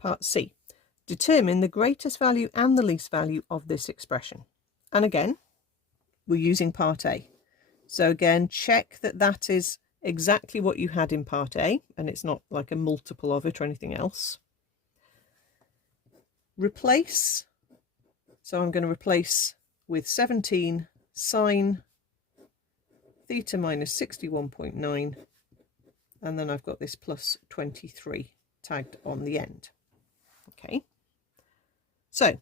Part C. Determine the greatest value and the least value of this expression. And again, we're using Part A. So again, check that that is exactly what you had in Part A, and it's not like a multiple of it or anything else. Replace. So I'm going to replace with 17 sine theta minus 61.9, and then I've got this plus 23 tagged on the end. Okay. So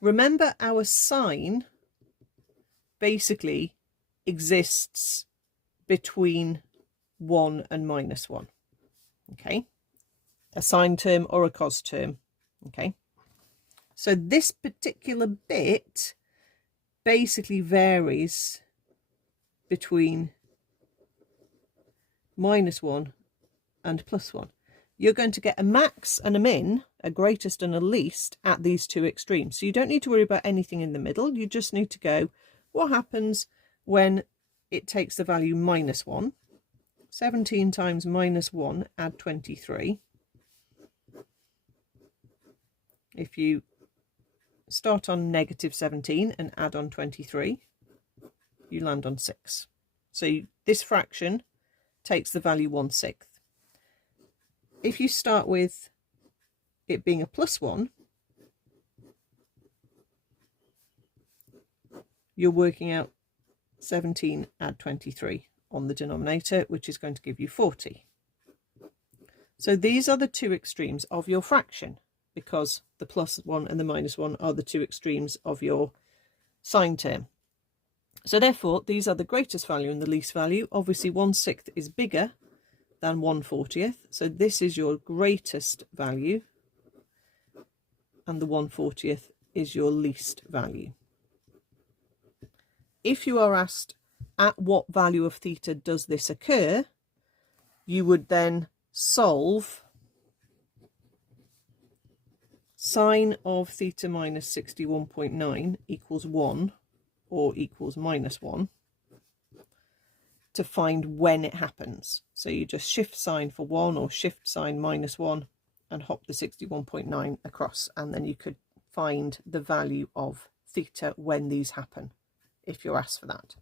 remember, our sine basically exists between 1 and minus 1. Okay. A sine term or a cos term. Okay. So this particular bit basically varies between minus 1 and plus 1. You're going to get a max and a min, a greatest and a least, at these two extremes. So you don't need to worry about anything in the middle. You just need to go, what happens when it takes the value minus 1? 17 times minus 1, add 23. If you start on negative 17 and add on 23, you land on 6. So this fraction takes the value 1/6. If you start with it being a plus 1, you're working out 17 add 23 on the denominator, which is going to give you 40. So these are the two extremes of your fraction, because the plus 1 and the minus 1 are the two extremes of your sine term. So therefore, these are the greatest value and the least value. Obviously, 1/6 is bigger than 1/40th. So this is your greatest value, and the 1/40th is your least value. If you are asked at what value of theta does this occur, you would then solve sine of theta minus 61.9 equals 1 or equals minus 1 to find when it happens. So you just shift sine for 1 or shift sine minus 1 and hop the 61.9 across, and then you could find the value of theta when these happen if you're asked for that.